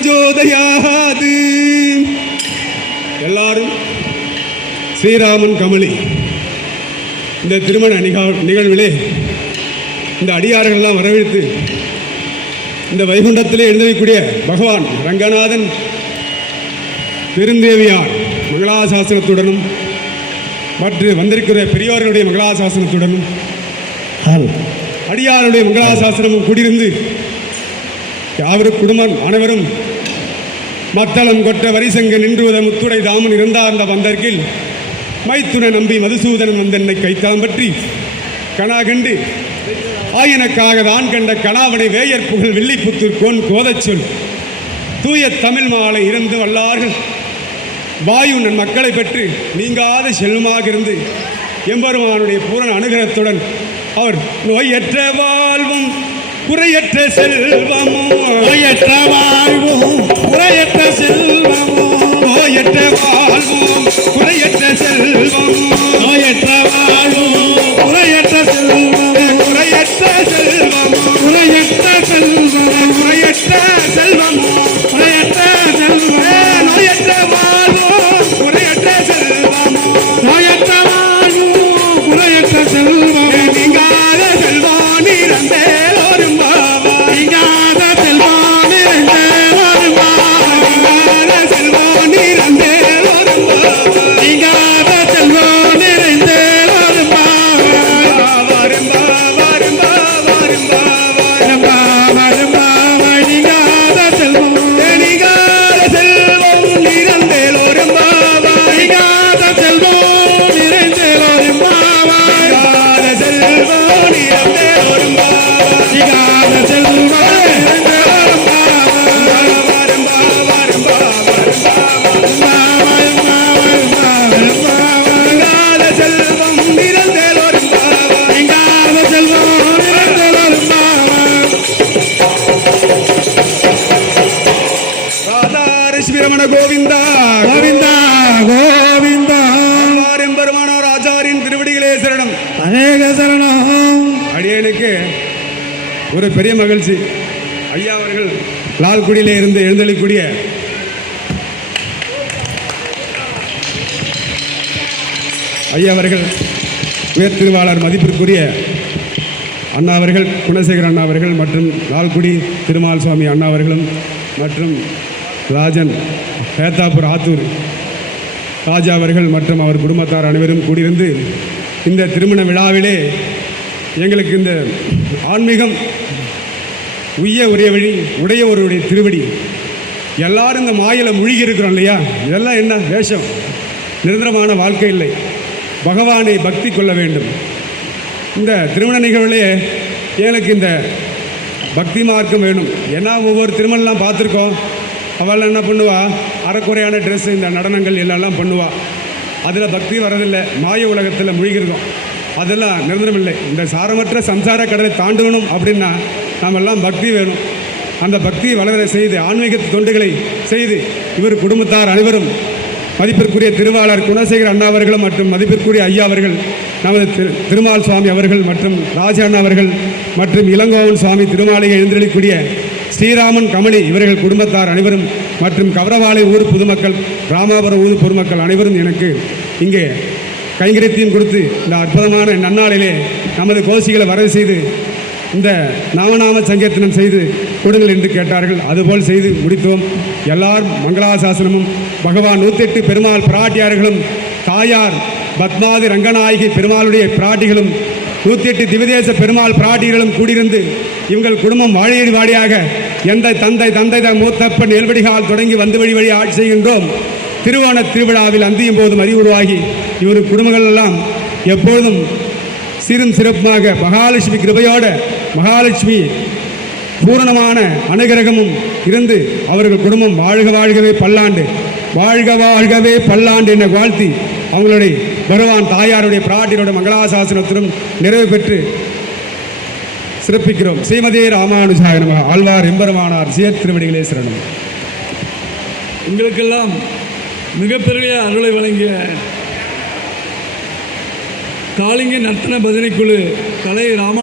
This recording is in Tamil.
பிரஜோதயாது. எல்லாரும் ஸ்ரீராமன் கமலி இந்த திருமண நிகழ்விலே இந்த அடியார்களெல்லாம் வரவேற்று இந்த வைகுண்டத்திலே எழுந்தக்கூடிய பகவான் ரங்கநாதன் பெருந்தேவியார் மங்களாசாசனத்துடனும் மற்ற வந்திருக்கிற பெரியோர்களுடைய மங்களாசாசனத்துடனும் அடியாருடைய மங்களாசாசனமும் கூடியிருந்து யாவரு குடும்பம் அனைவரும் மத்தளம் கொட்ட வரிசங்க நின்றுவத முத்துடை தாமன் இருந்தார் அந்த வந்தர்கில் மைத்துன நம்பி மதுசூதனன் வந்தென்னை கைத்தளம் பற்றி கணா கண்டு ஆயனக்காக தான் கண்ட கணாவனை வேயர் புகழ் வில்லிபுத்தூர் கோன் கோதச்சொல் தூய தமிழ் மாலை இருந்து வல்லார்கள் வாயு நன் மக்களை பெற்று நீங்காத செல்வமாக இருந்து எம்பெருமானுடைய பூரண அனுகிரகத்துடன் அவர் நோயற்ற வாழ்வும் குறையற்ற செல்வமும் நோயற்ற வாழ்வும் குறையற்ற செல்வமும் நோயற்ற வாழ்வும் குறையற்ற செல்வமும் நோயற்ற வாழ்வும் குறையற்ற செல்வமும் குறையற்ற செல்வமும் குறையற்ற செல்வமும் குறையற்ற செல்வமும் குறையற்ற செல்வமும் நோயற்ற வாழ்வும் குறையற்ற செல்வமும் நோயற்ற வாழ்வும் குறையற்ற செல்வமும் நீங்காத செல்வம் நிறந்தே கோவிந்தா கோவிந்தா கோவிந்தா எம்பெருமானார் ஆச்சாரியின் திருவடிகளே சரணம் அநேக சரணம். அடியனுக்கு ஒரு பெரிய மகிழ்ச்சி. ஐயா அவர்கள் லால்குடியிலே இருந்து எழுந்தளிக்கூடிய ஐயா அவர்கள் உயர் திருவாளர் மதிப்பிற்குரிய அண்ணா அவர்கள் குணசேகர் அண்ணா அவர்கள் மற்றும் லால்குடி திருமால் சுவாமி அண்ணா அவர்களும் மற்றும் ராஜன் பேத்தாப்பூர் ஆத்தூர் ராஜா அவர்கள் மற்றும் அவர் குடும்பத்தார் அனைவரும் கூடியிருந்து இந்த திருமண விழாவிலே எங்களுக்கு இந்த ஆன்மீகம் உய்ய ஒரே வழி உடைய ஒருவருடைய திருவடி எல்லாரும் இந்த மாயில மூழ்கி இருக்கிறோம் இல்லையா? இதெல்லாம் என்ன வேஷம்? நிரந்தரமான வாழ்க்கை இல்லை. பகவானை பக்தி கொள்ள வேண்டும். இந்த திருமண நிகழ்விலே எனக்கு இந்த பக்தி மார்க்கம் வேணும். ஏன்னா ஒவ்வொரு திருமணம்லாம் பார்த்துருக்கோம். அவள் என்ன பண்ணுவா? அறக்குறையான ட்ரெஸ், இந்த நடனங்கள் எல்லாம் பண்ணுவா. அதில் பக்தி வரதில்லை. மாய உலகத்தில் மூழ்கிருக்கோம். அதெல்லாம் நிரந்தரம் இல்லை. இந்த சாரமற்ற சம்சார கடலை தாண்டணும் அப்படின்னா நாமெல்லாம் பக்தி வேணும். அந்த பக்தியை வளர செய்து ஆன்மீக தொண்டுகளை செய்து இவர் குடும்பத்தார் அனைவரும் மதிப்பிற்குரிய திருவாளர் குணசேகர் அண்ணா அவர்களும் மற்றும் மதிப்பிற்குரிய ஐயா அவர்கள், நமது திருமால் சுவாமி அவர்கள் மற்றும் ராஜா அண்ணா அவர்கள் மற்றும் இளங்கோவன் சுவாமி திருமாலையை எழுந்தளிக்கூடிய ஸ்ரீராமன் கமலி இவர்கள் குடும்பத்தார் அனைவரும் மற்றும் கவரவாலை ஊர் பொதுமக்கள், ராமாபுரம் ஊர் பொதுமக்கள் அனைவரும் எனக்கு இங்கே கைங்கரியத்தையும் கொடுத்து இந்த அற்புதமான நன்னாளிலே நமது கோஷிகளை வரவு செய்து இந்த நாமநாம சங்கீர்த்தனம் செய்து கொடுங்கள் என்று கேட்டார்கள். அதுபோல் செய்து முடித்தோம். எல்லாரும் மங்களாசாசனமும் பகவான் 108 பெருமாள் பிராட்டியார்களும் தாயார் பத்மாதி ரங்கநாயகி பெருமாளுடைய பிராட்டிகளும் 108 திவதேச பெருமாள் பிராட்டிகளும் கூடியிருந்து இவங்கள் குடும்பம் வாழையடி வாடியாக எந்த தந்தை மூத்தப்பன் நெல்வடிகால் தொடங்கி வந்து வழி ஆட்சி செய்கின்றோம். திருவோண திருவிழாவில் அந்தியும் போதும் அறிவுருவாகி இவர் குடும்பங்கள் எல்லாம் எப்பொழுதும் சீரும் சிறப்புமாக மகாலட்சுமி கிருபையோட மகாலட்சுமி பூரணமான அனுகிரகமும் இருந்து அவர்கள் குடும்பம் வாழ்கவே பல்லாண்டு, வாழ்கவே பல்லாண்டு என வாழ்த்தி அவங்களுடைய பகவான் தாயாருடைய பிராட்டியோட மங்களாசாசனத்திலும் நிறைவு பெற்று சிறப்பிக்கிறோம். ஸ்ரீமதே ராமானுஜாய நமः. ஆழ்வார் எம்பெருமானார் சியத் திருவடிகளே சரணம். உங்களுக்கெல்லாம் மிகப்பெரிய அருளை வழங்கிய காளிங்க நர்த்தன பஜனை குழு கலை ராம